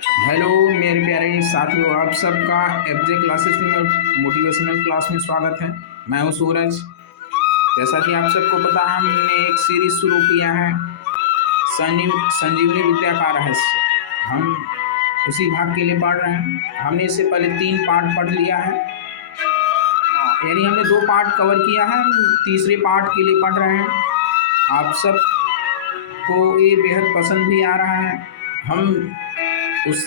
Hello मेरे प्यारे साथियों, आप सबका एफजे क्लासेस में मोटिवेशनल क्लास में स्वागत है। मैं हूं सूरज। जैसा कि आप सबको पता है, हमने एक सीरीज शुरू किया है, संजीवनी विद्या का रहस्य। हम उसी भाग के लिए पढ़ रहे हैं। हमने इससे पहले 3 पार्ट पढ़ लिया है, यानी हमने 2 पार्ट कवर किया है, तीसरे पार्ट के लिए पढ़ रहे हैं। आप सबको ये बेहद पसंद भी आ रहा है। हम उस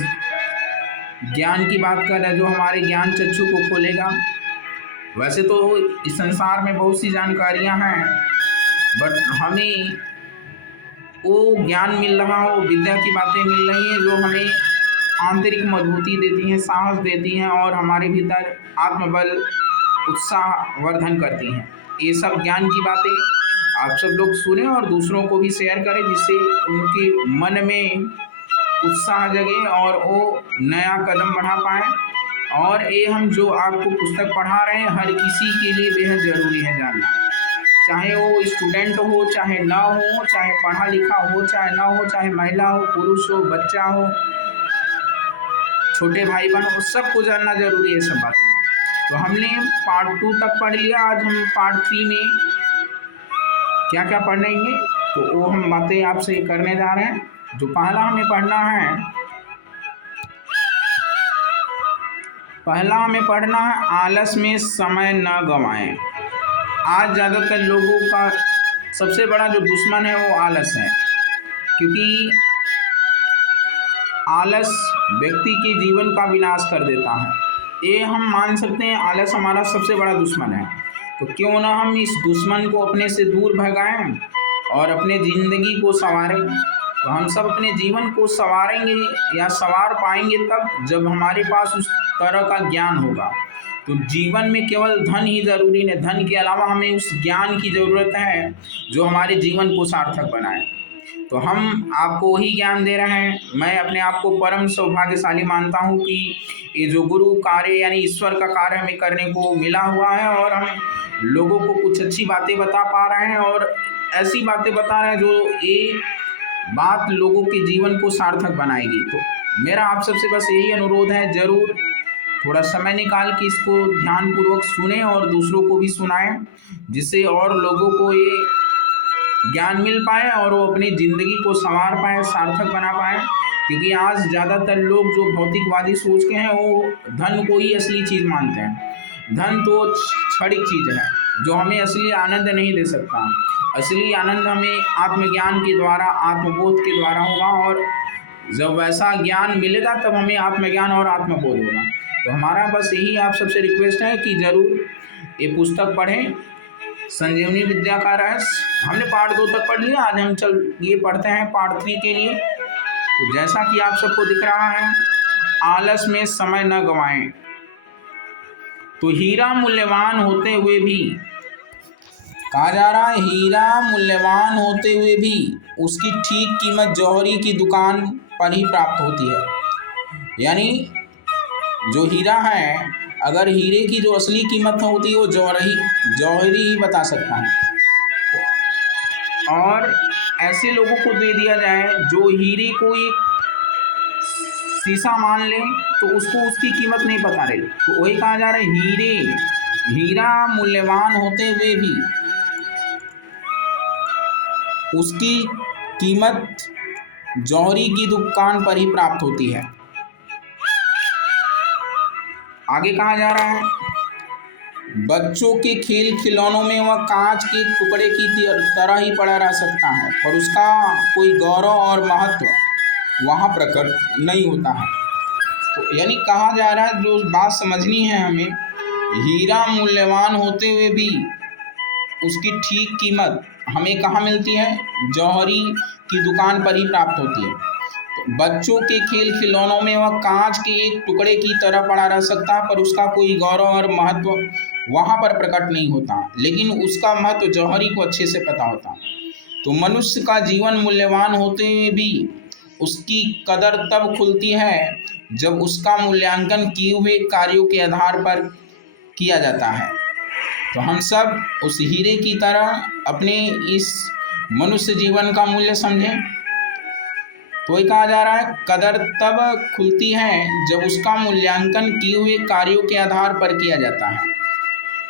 ज्ञान की बात कर रहे हैं जो हमारे ज्ञान चक्षु को खोलेगा। वैसे तो इस संसार में बहुत सी जानकारियां हैं, बट हमें वो ज्ञान मिल रहा हो, विद्या की बातें मिल रही हैं जो हमें आंतरिक मजबूती देती हैं, साहस देती हैं और हमारे भीतर आत्मबल, उत्साह वर्धन करती हैं। ये सब ज्ञान की बातें आप सब लोग सुने और दूसरों को भी शेयर करें, जिससे उनके मन में उत्साह जगे और वो नया कदम बढ़ा पाए। और ये हम जो आपको पुस्तक पढ़ा रहे हैं, हर किसी के लिए बेहद ज़रूरी है जानना। चाहे वो स्टूडेंट हो, चाहे ना हो, चाहे पढ़ा लिखा हो, चाहे ना हो, चाहे महिला हो, पुरुष हो, बच्चा हो, छोटे भाई बहन हो, सबको जानना जरूरी है सब बातें। तो हमने पार्ट 2 तक पढ़ लिया। आज हम पार्ट 3 में क्या क्या पढ़ेंगे, तो वो हम बातें आपसे करने जा रहे हैं। जो पहला हमें पढ़ना है, आलस में समय न गंवाएं। आज ज़्यादातर लोगों का सबसे बड़ा जो दुश्मन है वो आलस है, क्योंकि आलस व्यक्ति के जीवन का विनाश कर देता है। ये हम मान सकते हैं, आलस हमारा सबसे बड़ा दुश्मन है। तो क्यों ना हम इस दुश्मन को अपने से दूर भगाएं और अपने ज़िंदगी को संवारें। तो हम सब अपने जीवन को संवारेंगे या संवार पाएंगे तब जब हमारे पास उस तरह का ज्ञान होगा। तो जीवन में केवल धन ही ज़रूरी नहीं, धन के अलावा हमें उस ज्ञान की ज़रूरत है जो हमारे जीवन को सार्थक बनाए। तो हम आपको वही ज्ञान दे रहे हैं। मैं अपने आप को परम सौभाग्यशाली मानता हूँ कि ये जो गुरु कार्य यानी ईश्वर का कार्य हमें करने को मिला हुआ है और हम लोगों को कुछ अच्छी बातें बता पा रहे हैं और ऐसी बातें बता रहे हैं जो ये बात लोगों के जीवन को सार्थक बनाएगी। तो मेरा आप सबसे बस यही अनुरोध है, ज़रूर थोड़ा समय निकाल के इसको ध्यानपूर्वक सुने और दूसरों को भी सुनाएं, जिससे और लोगों को ये ज्ञान मिल पाए और वो अपनी ज़िंदगी को संवार पाए, सार्थक बना पाए। क्योंकि आज ज़्यादातर लोग जो भौतिकवादी सोच के हैं, वो धन को ही असली चीज़ मानते हैं। धन तो क्षणिक चीज़ है जो हमें असली आनंद नहीं दे सकता। असली आनंद हमें आत्मज्ञान के द्वारा, आत्मबोध के द्वारा होगा, और जब वैसा ज्ञान मिलेगा तब हमें आत्मज्ञान और आत्मबोध होगा। तो हमारा बस यही आप सबसे रिक्वेस्ट है कि ज़रूर ये पुस्तक पढ़ें, संजीवनी विद्या का रहस्य। हमने पार्ट 2 तक पढ़ लिया, आज हम ये पढ़ते हैं पार्ट 3 के लिए। तो जैसा कि आप सबको दिख रहा है, आलस में समय न गंवाएं। तो हीरा मूल्यवान होते हुए भी, कहा जा रहा है, हीरा मूल्यवान होते हुए भी उसकी ठीक कीमत जौहरी की दुकान पर ही प्राप्त होती है। यानी जो हीरा है, अगर हीरे की जो असली कीमत होती है वो जौहरी ही बता सकता है। और ऐसे लोगों को दे दिया जाए जो हीरे को एक शीशा मान ले तो उसको उसकी कीमत नहीं पता रही। तो वही कहा जा रहा है, हीरा मूल्यवान होते हुए भी उसकी कीमत जौहरी की दुकान पर ही प्राप्त होती है। आगे कहा जा रहा है, बच्चों के खेल खिलौनों में वह कांच के टुकड़े की तरह ही पड़ा रह सकता है, पर उसका कोई गौरव और महत्व वहाँ प्रकट नहीं होता है। तो यानी कहा जा रहा है, जो बात समझनी है हमें, हीरा मूल्यवान होते हुए भी उसकी ठीक कीमत हमें कहाँ मिलती है? जौहरी की दुकान पर ही प्राप्त होती है। तो बच्चों के खेल खिलौनों में वह कांच के एक टुकड़े की तरह पड़ा रह सकता है, पर उसका कोई गौरव और महत्व वहाँ पर प्रकट नहीं होता, लेकिन उसका महत्व जौहरी को अच्छे से पता होता। तो मनुष्य का जीवन मूल्यवान होते हुए भी उसकी कदर तब खुलती है जब उसका मूल्यांकन किए हुए कार्यों के आधार पर किया जाता है। तो हम सब उस हीरे की तरह अपने इस मनुष्य जीवन का मूल्य समझें। तो ये कहा जा रहा है कदर तब खुलती है जब उसका मूल्यांकन किए हुए कार्यों के आधार पर किया जाता है।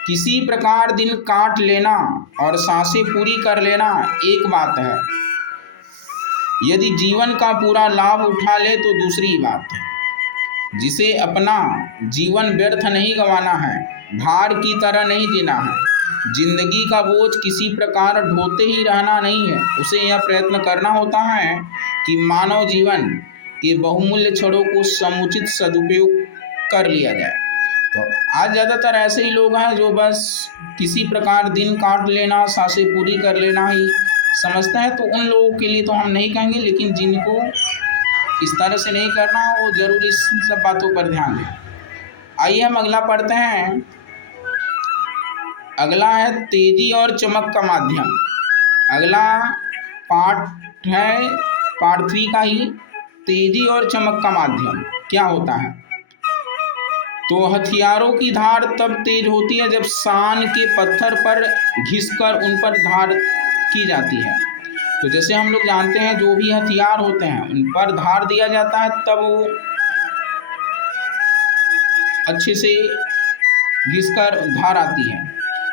किसी प्रकार दिन काट लेना और सांसें पूरी कर लेना एक बात है, यदि जीवन का पूरा लाभ उठा ले तो दूसरी बात है। जिसे अपना जीवन व्यर्थ नहीं गंवाना है, भार की तरह नहीं जीना है, जिंदगी का बोझ किसी प्रकार ढोते ही रहना नहीं है, उसे यह प्रयत्न करना होता है कि मानव जीवन के बहुमूल्य क्षणों को समुचित सदुपयोग कर लिया जाए। तो आज ज़्यादातर ऐसे ही लोग हैं जो बस किसी प्रकार दिन काट लेना, सांसें पूरी कर लेना ही समझते हैं। तो उन लोगों के लिए तो हम नहीं कहेंगे, लेकिन जिनको इस तरह से नहीं करना वो जरूर इस सब बातों पर ध्यान दें। आइए हम अगला पढ़ते हैं। अगला है तेजी और चमक का माध्यम। अगला पार्ट है पार्ट 3 का ही, तेजी और चमक का माध्यम क्या होता है। तो हथियारों की धार तब तेज होती है जब सान के पत्थर पर घिसकर उन पर धार की जाती है। तो जैसे हम लोग जानते हैं जो भी हथियार होते हैं उन पर धार दिया जाता है, तब वो अच्छे से घिसकर धार आती है।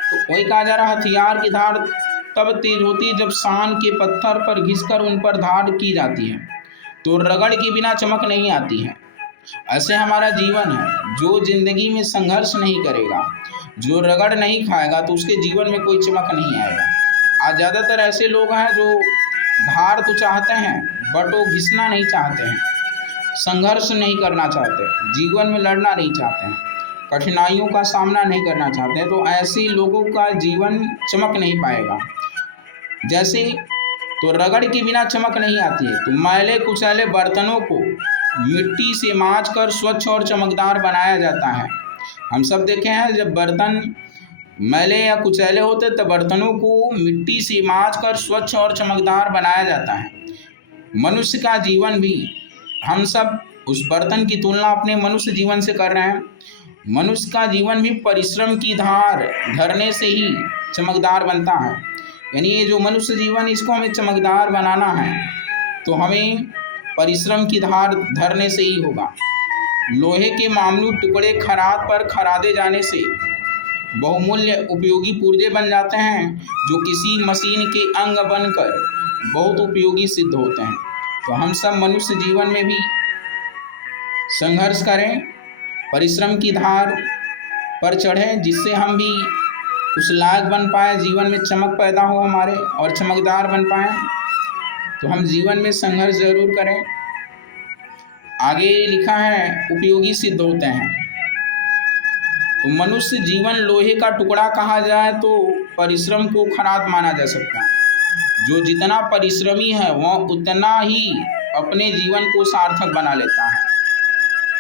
तो वही कहा जा रहा है हथियार की धार तब तेज होती है जब सान के पत्थर पर घिसकर उन पर धार की जाती है। तो रगड़ के बिना चमक नहीं आती है। ऐसे हमारा जीवन है, जो जिंदगी में संघर्ष नहीं करेगा, जो रगड़ नहीं खाएगा, तो उसके जीवन में कोई चमक नहीं आएगा। आज ज़्यादातर ऐसे लोग हैं जो धार तो चाहते हैं बट वो घिसना नहीं चाहते हैं, संघर्ष नहीं करना चाहते, जीवन में लड़ना नहीं चाहते हैं, कठिनाइयों का सामना नहीं करना चाहते हैं। तो ऐसे लोगों का जीवन चमक नहीं पाएगा। जैसे तो रगड़ के बिना चमक नहीं आती है। तो मैले कुचैले बर्तनों को मिट्टी से मांजकर स्वच्छ और चमकदार बनाया जाता है। हम सब देखे हैं जब बर्तन मैले या कुचैले होते तो बर्तनों को मिट्टी से मांजकर स्वच्छ और चमकदार बनाया जाता है। मनुष्य का जीवन भी, हम सब उस बर्तन की तुलना अपने मनुष्य जीवन से कर रहे हैं। मनुष्य का जीवन भी परिश्रम की धार धरने से ही चमकदार बनता है। यानी ये जो मनुष्य जीवन, इसको हमें चमकदार बनाना है तो हमें परिश्रम की धार धरने से ही होगा। लोहे के मामूली टुकड़े खराद पर खरादे जाने से बहुमूल्य उपयोगी पुर्जे बन जाते हैं, जो किसी मशीन के अंग बनकर बहुत उपयोगी सिद्ध होते हैं। तो हम सब मनुष्य जीवन में भी संघर्ष करें, परिश्रम की धार पर चढ़ें, जिससे हम भी उस लायक बन पाए, जीवन में चमक पैदा हो हमारे और चमकदार बन पाए। तो हम जीवन में संघर्ष जरूर करें। आगे लिखा है उपयोगी सिद्ध होते हैं। तो मनुष्य जीवन लोहे का टुकड़ा कहा जाए तो परिश्रम को खराद माना जा सकता है। जो जितना परिश्रमी है वह उतना ही अपने जीवन को सार्थक बना लेता है।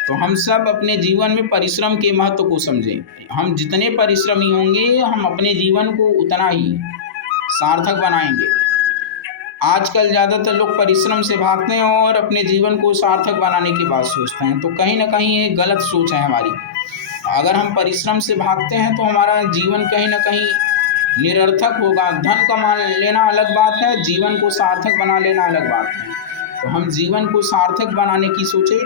तो हम सब अपने जीवन में परिश्रम के महत्व को समझें। हम जितने परिश्रमी होंगे हम अपने जीवन को उतना ही सार्थक बनाएंगे। आजकल ज़्यादातर लोग परिश्रम से भागते हैं और अपने जीवन को सार्थक बनाने की बात सोचते हैं। तो कहीं ना कहीं ये गलत सोच है हमारी। अगर हम परिश्रम से भागते हैं तो हमारा जीवन कहीं ना कहीं निरर्थक होगा। धन कमा लेना अलग बात है, जीवन को सार्थक बना लेना अलग बात है। तो हम जीवन को सार्थक बनाने की सोचे।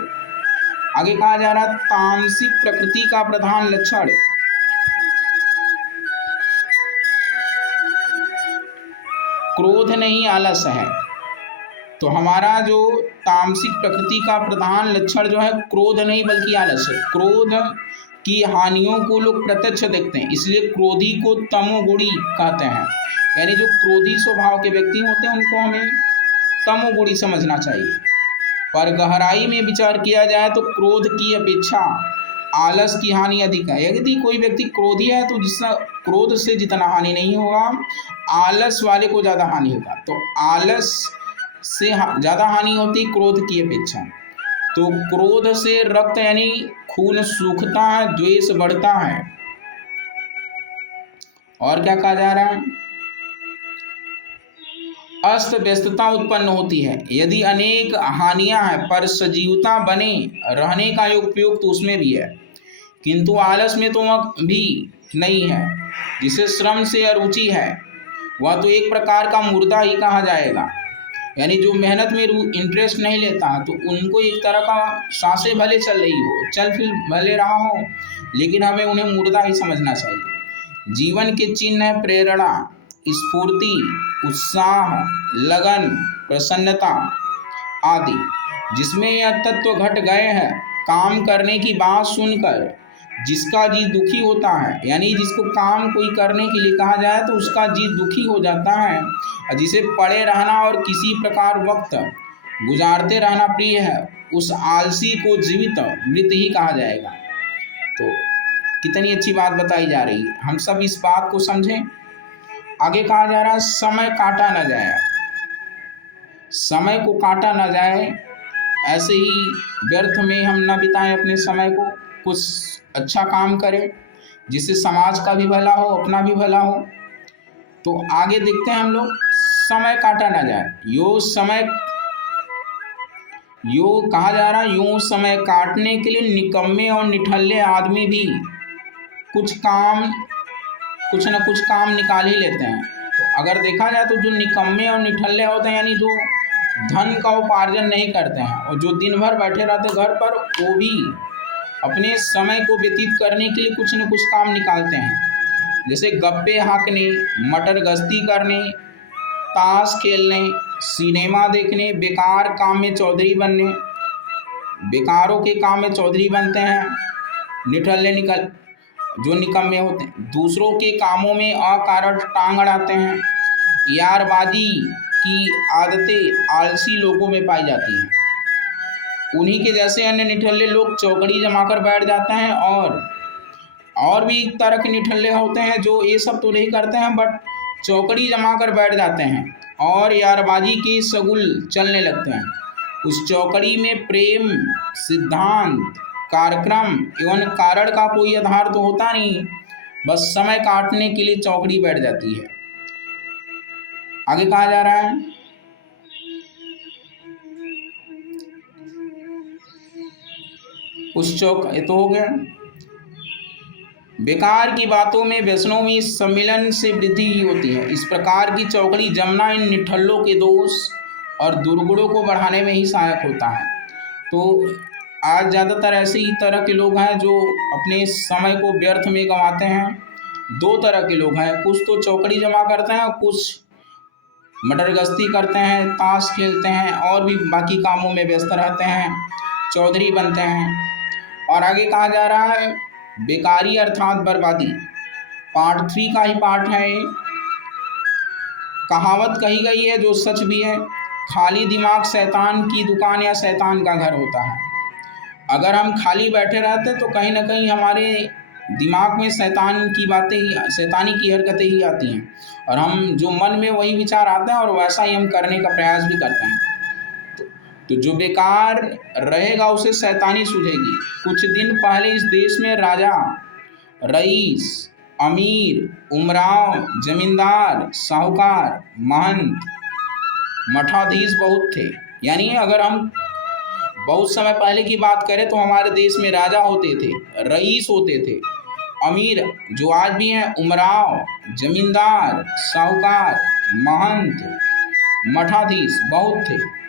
आगे कहा जा रहा है तामसिक प्रकृति का प्रधान लक्षण क्रोध नहीं आलस है। तो हमारा जो तामसिक प्रकृति का प्रधान लक्षण जो है क्रोध नहीं बल्कि आलस है। क्रोध की हानियों को लोग प्रत्यक्ष देखते हैं, इसलिए क्रोधी को तमोगुणी कहते हैं। यानी जो क्रोधी स्वभाव के व्यक्ति होते हैं उनको हमें तमोगुणी समझना चाहिए। पर गहराई में विचार किया जाए तो क्रोध की अपेक्षा आलस की हानि अधिक है। यदि कोई व्यक्ति क्रोधी है तो जिसका क्रोध से जितना हानि नहीं होगा, आलस वाले को ज़्यादा हानि होगा। तो आलस से ज़्यादा हानि होती क्रोध की अपेक्षा। तो क्रोध से रक्त यानी खून सूखता है, द्वेष बढ़ता है। और क्या कहा जा रहा है, अस्त व्यस्तता उत्पन्न होती है। यदि अनेक हानियां हैं पर सजीवता बने रहने का उपयोग तो उसमें भी है, किंतु आलस में तो वह भी नहीं है। जिसे श्रम से अरुचि है वह तो एक प्रकार का मुर्दा ही कहा जाएगा। यानी जो मेहनत में इंटरेस्ट नहीं लेता, तो उनको एक तरह का सांसें भले चल रही हो, चल फिर भले रहा हो, लेकिन हमें उन्हें मुर्दा ही समझना चाहिए। जीवन के चिन्ह है प्रेरणा, स्फूर्ति, उत्साह, लगन, प्रसन्नता आदि। जिसमें यह तत्व घट गए हैं, काम करने की बात सुनकर जिसका जी दुखी होता है, यानी जिसको काम कोई करने के लिए कहा जाए तो उसका जी दुखी हो जाता है, और जिसे पड़े रहना और किसी प्रकार वक्त गुजारते रहना प्रिय है, उस आलसी को जीवित मृत ही कहा जाएगा। तो कितनी अच्छी बात बताई जा रही है, हम सब इस बात को समझें। आगे कहा जा रहा है समय काटा न जाए, समय को काटा न जाए, ऐसे ही व्यर्थ में हम न बिताएं अपने समय को, कुछ अच्छा काम करें जिससे समाज का भी भला हो, अपना भी भला हो। तो आगे देखते हैं हम लोग, समय काटा ना जाए, यो कहा जा रहा है, यूं समय काटने के लिए निकम्मे और निठल्ले आदमी भी कुछ न कुछ काम निकाल ही लेते हैं। तो अगर देखा जाए तो जो निकम्मे और निठल्ले होते हैं, यानी जो धन का उपार्जन नहीं करते हैं और जो दिन भर बैठे रहते घर पर, वो भी अपने समय को व्यतीत करने के लिए कुछ न कुछ काम निकालते हैं। जैसे गप्पे हाँकने, मटर गश्ती करने, ताश खेलने, सिनेमा देखने, बेकार काम में चौधरी बनने, बेकारों के काम में चौधरी बनते हैं। निठल्ले जो निकम्मे होते हैं, दूसरों के कामों में अकारण टांग अड़ाते हैं। यारबाजी की आदतें आलसी लोगों में पाई जाती हैं। उन्हीं के जैसे अन्य निठल्ले लोग चौकड़ी जमाकर बैठ जाते हैं, और भी एक तरह के निठल्ले होते हैं जो ये सब तो नहीं करते हैं, बट चौकड़ी जमाकर बैठ जाते हैं और यारबाजी के शगुल चलने लगते हैं। उस चौकड़ी में प्रेम, सिद्धांत, कार्यक्रम एवं कारण का कोई आधार तो होता नहीं, बस समय काटने के लिए चौकड़ी बैठ जाती है। आगे कहा जा रहा है, उस चौक ये तो हो गया। बेकार की बातों में, व्यसनों में सम्मिलन से वृद्धि ही होती है। इस प्रकार की चौकड़ी जमना इन निठल्लों के दोष और दुर्गुणों को बढ़ाने में ही सहायक होता है। तो आज ज़्यादातर ऐसे ही तरह के लोग हैं जो अपने समय को व्यर्थ में गंवाते हैं। दो तरह के लोग हैं, कुछ तो चौकड़ी जमा करते हैं और कुछ मटर गश्ती करते हैं, ताश खेलते हैं और भी बाकी कामों में व्यस्त रहते हैं, चौधरी बनते हैं। और आगे कहा जा रहा है, बेकारी अर्थात बर्बादी, पार्ट 3 का ही पार्ट है ये। कहावत कही गई है जो सच भी है, खाली दिमाग शैतान की दुकान या शैतान का घर होता है। अगर हम खाली बैठे रहते तो कहीं ना कहीं हमारे दिमाग में शैतान की बातें ही, शैतानी की हरकतें ही आती हैं, और हम जो मन में वही विचार आते हैं और वैसा ही हम करने का प्रयास भी करते हैं। तो जो बेकार रहेगा उसे शैतानी सूझेगी। कुछ दिन पहले इस देश में राजा, रईस, अमीर, उमराव, जमींदार, साहूकार, महंत, मठाधीश बहुत थे। यानी अगर हम बहुत समय पहले की बात करें तो हमारे देश में राजा होते थे, रईस होते थे, अमीर जो आज भी हैं, उमराव, जमींदार, साहूकार, महंत, मठाधीश बहुत थे।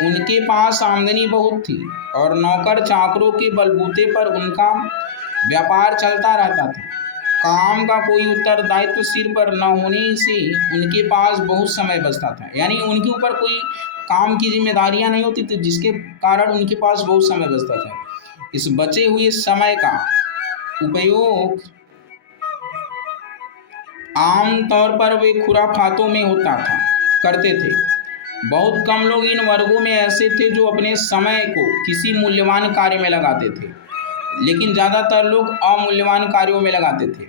उनके पास आमदनी बहुत थी और नौकर चाकरों के बलबूते पर उनका व्यापार चलता रहता था। काम का कोई उत्तरदायित्व सिर पर न होने से उनके पास बहुत समय बचता था, यानी उनके ऊपर कोई काम की जिम्मेदारियां नहीं होती थी, जिसके कारण उनके पास बहुत समय बचता था। इस बचे हुए समय का उपयोग आम तौर पर वे खुराफातों में करते थे। बहुत कम लोग इन वर्गों में ऐसे थे जो अपने समय को किसी मूल्यवान कार्य में लगाते थे, लेकिन ज़्यादातर लोग अमूल्यवान कार्यों में लगाते थे।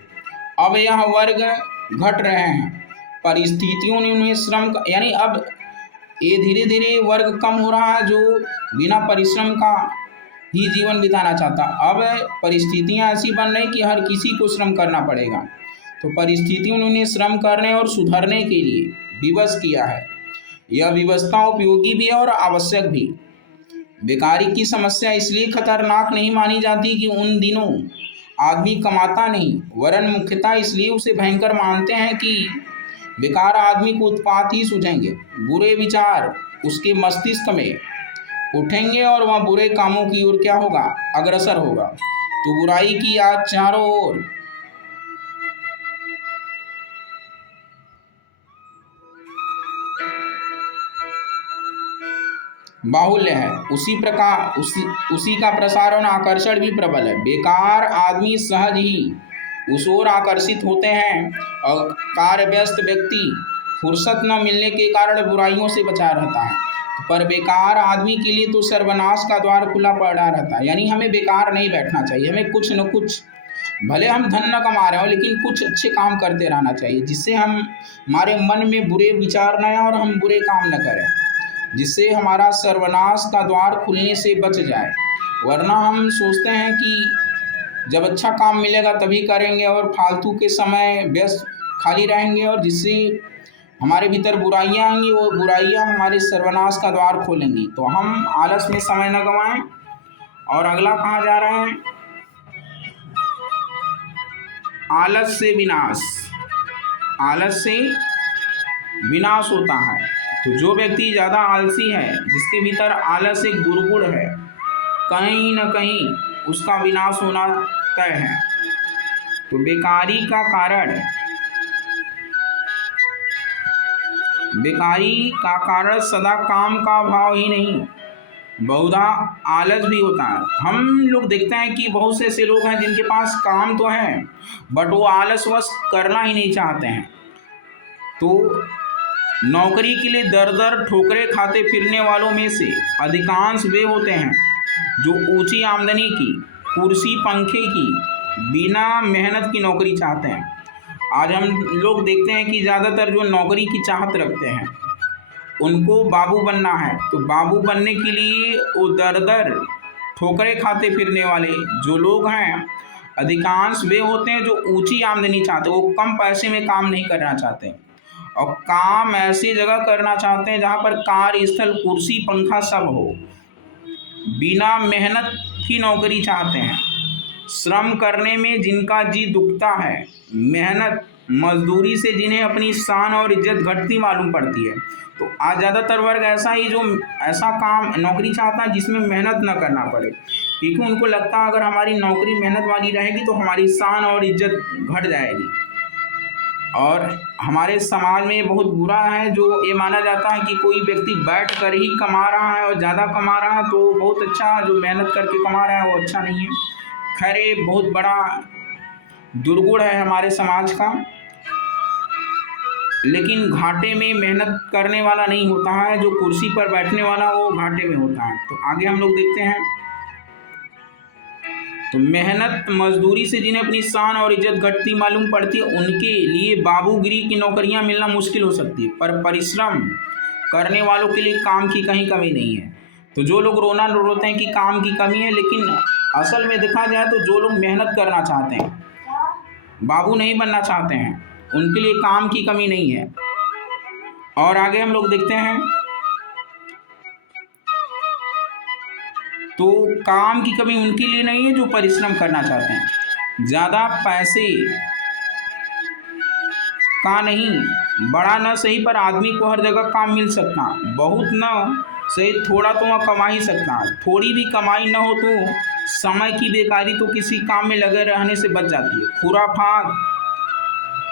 अब यह वर्ग घट रहे हैं, परिस्थितियों ने उन्हें श्रम, यानी अब ये धीरे धीरे वर्ग कम हो रहा है जो बिना परिश्रम का ही जीवन बिताना चाहता। अब परिस्थितियां ऐसी बन रही कि हर किसी को श्रम करना पड़ेगा, तो परिस्थितियों ने उन्हें श्रम करने और सुधरने के लिए विवश किया है। यह व्यवस्था उपयोगी भी है और आवश्यक भी। बेकारी की समस्या इसलिए खतरनाक नहीं मानी जाती कि उन दिनों आदमी कमाता नहीं, वरन मुख्यतः इसलिए उसे भयंकर मानते हैं कि बेकार आदमी को उत्पात ही सूझेंगे। बुरे विचार उसके मस्तिष्क में उठेंगे और वह बुरे कामों की ओर क्या होगा, अग्रसर होगा। तो बुराई की आज चारों ओर बाहुल्य है, उसी का प्रसारण आकर्षण भी प्रबल है। बेकार आदमी सहज ही उस ओर आकर्षित होते हैं और कार्यव्यस्त व्यक्ति फुर्सत न मिलने के कारण बुराइयों से बचा रहता है। पर बेकार आदमी के लिए तो सर्वनाश का द्वार खुला पड़ा रहता है। यानी हमें बेकार नहीं बैठना चाहिए, हमें कुछ न कुछ, भले हम धन न कमा रहे हो लेकिन कुछ अच्छे काम करते रहना चाहिए, जिससे हमारे मन में बुरे विचार न आए और हम बुरे काम न करें, जिससे हमारा सर्वनाश का द्वार खुलने से बच जाए। वरना हम सोचते हैं कि जब अच्छा काम मिलेगा तभी करेंगे और फालतू के समय व्यस्त खाली रहेंगे, और जिससे हमारे भीतर बुराइयां आएंगी, वो बुराइयां हमारे सर्वनाश का द्वार खोलेंगी। तो हम आलस में समय न गंवाएं। और अगला कहा जा रहा है, आलस से विनाश। आलस से विनाश होता है। तो जो व्यक्ति ज़्यादा आलसी है, जिसके भीतर आलस एक दुर्गुण है, कहीं न कहीं उसका विनाश होना तय है। तो बेकारी का कारण सदा काम का भाव ही नहीं, बहुधा आलस भी होता है। हम लोग देखते हैं कि बहुत से ऐसे लोग हैं जिनके पास काम तो है, बट वो आलसवश करना ही नहीं चाहते हैं। तो नौकरी के लिए दर दर ठोकरें खाते फिरने वालों में से अधिकांश वे होते हैं जो ऊंची आमदनी की, कुर्सी पंखे की, बिना मेहनत की नौकरी चाहते हैं। आज हम लोग देखते हैं कि ज़्यादातर जो नौकरी की चाहत रखते हैं उनको बाबू बनना है। तो बाबू बनने के लिए वो दर दर ठोकरें खाते फिरने वाले जो लोग हैं, अधिकांश वे होते हैं जो ऊंची आमदनी चाहते हैं। वो कम पैसे में काम नहीं करना चाहते और काम ऐसी जगह करना चाहते हैं जहाँ पर कार्यस्थल, कुर्सी, पंखा सब हो। बिना मेहनत की नौकरी चाहते हैं। श्रम करने में जिनका जी दुखता है, मेहनत मजदूरी से जिन्हें अपनी शान और इज्जत घटती मालूम पड़ती है। तो आज ज़्यादातर वर्ग ऐसा ही जो ऐसा काम नौकरी चाहता है जिसमें मेहनत न करना पड़े, क्योंकि उनको लगता है अगर हमारी नौकरी मेहनत वाली रहेगी तो हमारी शान और इज्जत घट जाएगी। और हमारे समाज में ये बहुत बुरा है जो ये माना जाता है कि कोई व्यक्ति बैठ कर ही कमा रहा है और ज़्यादा कमा रहा है तो बहुत अच्छा, जो मेहनत करके कमा रहा है वो अच्छा नहीं है। खैर ये बहुत बड़ा दुर्गुण है हमारे समाज का। लेकिन घाटे में मेहनत करने वाला नहीं होता है, जो कुर्सी पर बैठने वाला वो घाटे में होता है। तो आगे हम लोग देखते हैं, तो मेहनत मजदूरी से जिन्हें अपनी शान और इज्जत घटती मालूम पड़ती है उनके लिए बाबूगिरी की नौकरियां मिलना मुश्किल हो सकती है, पर परिश्रम करने वालों के लिए काम की कहीं कमी नहीं है। तो जो लोग रोना रोते हैं कि काम की कमी है, लेकिन असल में देखा जाए तो जो लोग मेहनत करना चाहते हैं, बाबू नहीं बनना चाहते हैं, उनके लिए काम की कमी नहीं है। और आगे हम लोग देखते हैं, तो काम की कमी उनके लिए नहीं है जो परिश्रम करना चाहते हैं। ज़्यादा पैसे का नहीं, बड़ा न सही पर आदमी को हर जगह काम मिल सकता, बहुत न सही थोड़ा तो वह कमा ही सकता। थोड़ी भी कमाई न हो तो समय की बेकारी तो किसी काम में लगे रहने से बच जाती है। खुराफात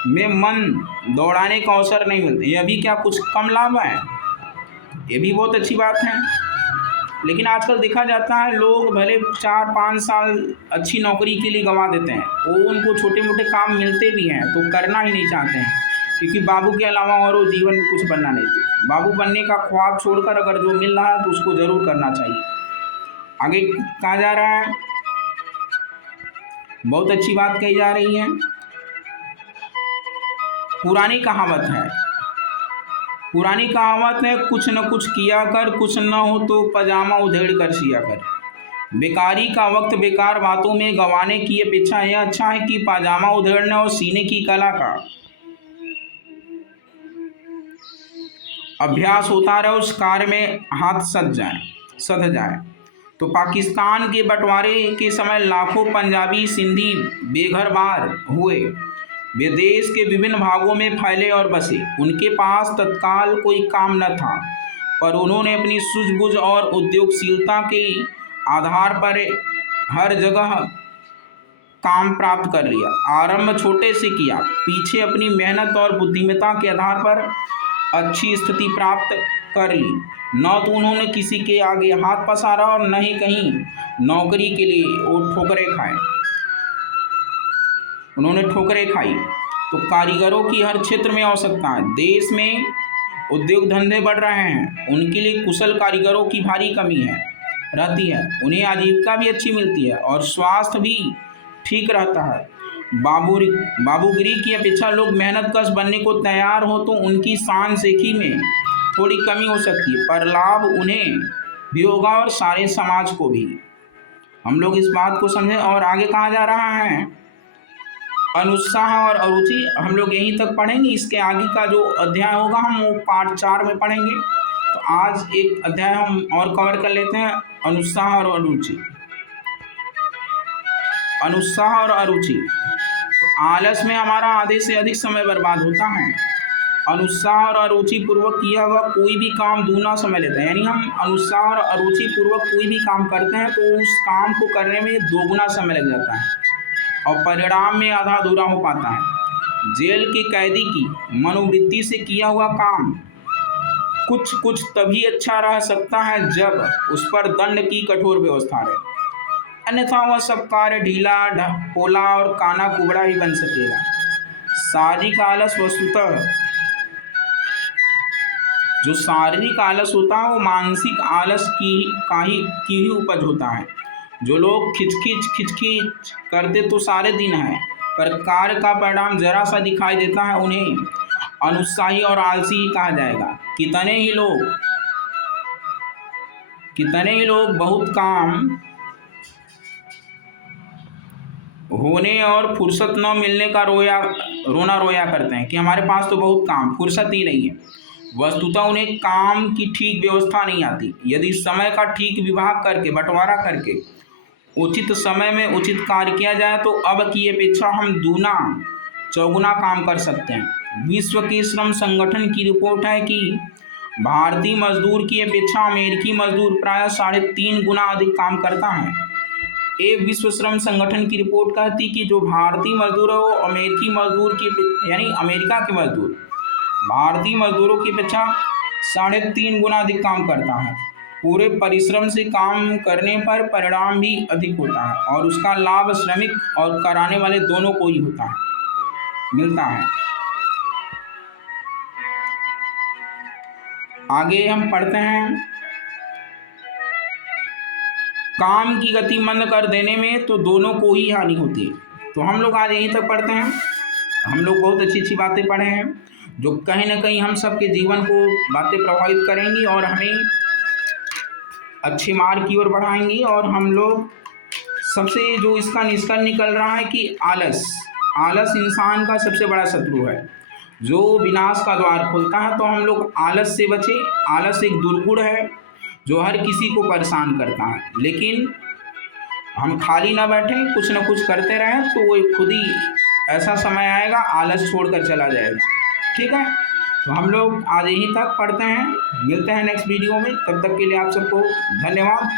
में मन दौड़ाने का अवसर नहीं मिलता, यह भी क्या कुछ कम लाभ है? ये भी बहुत अच्छी बात है। लेकिन आजकल देखा जाता है लोग भले 4-5 साल अच्छी नौकरी के लिए गंवा देते हैं, वो उनको छोटे मोटे काम मिलते भी हैं तो करना ही नहीं चाहते हैं, क्योंकि बाबू के अलावा और वो जीवन में कुछ बनना नहीं। बाबू बनने का ख्वाब छोड़कर अगर जो मिल रहा है तो उसको ज़रूर करना चाहिए। आगे कहा जा रहा है, बहुत अच्छी बात कही जा रही है। पुरानी कहावत है, कुछ न कुछ किया कर, कुछ न हो तो पजामा उधेड़ कर सिया कर। बेकारी का वक्त बेकार बातों में गंवाने की अपेक्षा यह अच्छा है कि पजामा उधेड़ने और सीने की कला का अभ्यास होता रहे, उस कार्य में हाथ सध जाए। तो पाकिस्तान के बंटवारे के समय लाखों पंजाबी सिंधी बेघर बार हुए, वे देश के विभिन्न भागों में फैले और बसे। उनके पास तत्काल कोई काम न था, पर उन्होंने अपनी सूझबूझ और उद्योगशीलता के आधार पर हर जगह काम प्राप्त कर लिया। आरंभ छोटे से किया, पीछे अपनी मेहनत और बुद्धिमत्ता के आधार पर अच्छी स्थिति प्राप्त कर ली। न तो उन्होंने किसी के आगे हाथ पसारा और न ही कहीं नौकरी के लिए वो ठोकरें खाए उन्होंने ठोकरें खाई। तो कारीगरों की हर क्षेत्र में आवश्यकता है। देश में उद्योग धंधे बढ़ रहे हैं, उनके लिए कुशल कारीगरों की भारी कमी रहती है। उन्हें आजीविका भी अच्छी मिलती है और स्वास्थ्य भी ठीक रहता है। बाबूगिरी की अपेक्षा लोग मेहनतकश बनने को तैयार हो तो उनकी शान शेखी में थोड़ी कमी हो सकती है, पर लाभ उन्हें भी होगा और सारे समाज को भी। हम लोग इस बात को समझें। और आगे कहा जा रहा है अनुत्साह और अरुचि। हम लोग यहीं तक पढ़ेंगे, इसके आगे का जो अध्याय होगा हम वो पार्ट 4 में पढ़ेंगे। तो आज एक अध्याय हम और कवर कर लेते हैं, अनुत्साह और अरुचि। अनुत्साह और अरुचि। आलस में हमारा आधे से अधिक समय बर्बाद होता है। अनुत्साह और अरुचि पूर्वक किया हुआ कोई भी काम दूना समय लेता है। यानी हम अनुत्साह और अरुचि पूर्वक कोई भी काम करते हैं तो उस काम को करने में दोगुना समय लग जाता है और परिणाम में आधा अधूरा हो पाता है। जेल के कैदी की मनोवृत्ति से किया हुआ काम कुछ तभी अच्छा रह सकता है जब उस पर दंड की कठोर व्यवस्था रहे, अन्यथा वह सब कार्य ढीला पोला और काना कुबड़ा ही बन सकेगा। शारीरिक आलस वस्तुतः जो शारीरिक आलस होता है वो मानसिक आलस की ही उपज होता है। जो लोग खिचखिच करते तो सारे दिन हैं, पर कार्य का परिणाम जरा सा दिखाई देता है, उन्हें अनुत्साही और आलसी ही कहा जाएगा। कितने ही लोग बहुत काम होने और फुर्सत न मिलने का रोना रोया करते हैं कि हमारे पास तो बहुत काम, फुर्सत ही नहीं है। वस्तुतः उन्हें काम की ठीक व्यवस्था नहीं आती। यदि समय का ठीक विभाग करके बंटवारा करके उचित समय में उचित कार्य किया जाए तो अब की अपेक्षा हम दूना चौगुना काम कर सकते हैं। विश्व के श्रम संगठन की रिपोर्ट है कि भारतीय मजदूर की अपेक्षा अमेरिकी मजदूर प्रायः 3.5 गुना अधिक काम करता है। ये विश्व श्रम संगठन की रिपोर्ट कहती कि जो भारतीय मजदूर है वो अमेरिकी मजदूर की यानी अमेरिका के मजदूर भारतीय मजदूरों की अपेक्षा 3.5 गुना अधिक काम करता है। पूरे परिश्रम से काम करने पर परिणाम भी अधिक होता है और उसका लाभ श्रमिक और कराने वाले दोनों को ही मिलता है। आगे हम पढ़ते हैं, काम की गति मंद कर देने में तो दोनों को ही हानि होती है। तो हम लोग आज यहीं तक पढ़ते हैं। हम लोग बहुत अच्छी बातें पढ़े हैं जो कहीं ना कहीं हम सबके जीवन को बातें प्रभावित करेंगी और हमें अच्छे मार्ग की ओर बढ़ाएंगी। और हम लोग सबसे जो इसका निष्कर्ष निकल रहा है कि आलस इंसान का सबसे बड़ा शत्रु है जो विनाश का द्वार खोलता है। तो हम लोग आलस से बचें। आलस एक दुर्गुण है जो हर किसी को परेशान करता है, लेकिन हम खाली ना बैठें, कुछ ना कुछ करते रहें तो वो खुद ही ऐसा समय आएगा आलस छोड़कर चला जाएगा। ठीक है, तो हम लोग आज यहीं तक पढ़ते हैं। मिलते हैं नेक्स्ट वीडियो में, तब तक के लिए आप सबको धन्यवाद।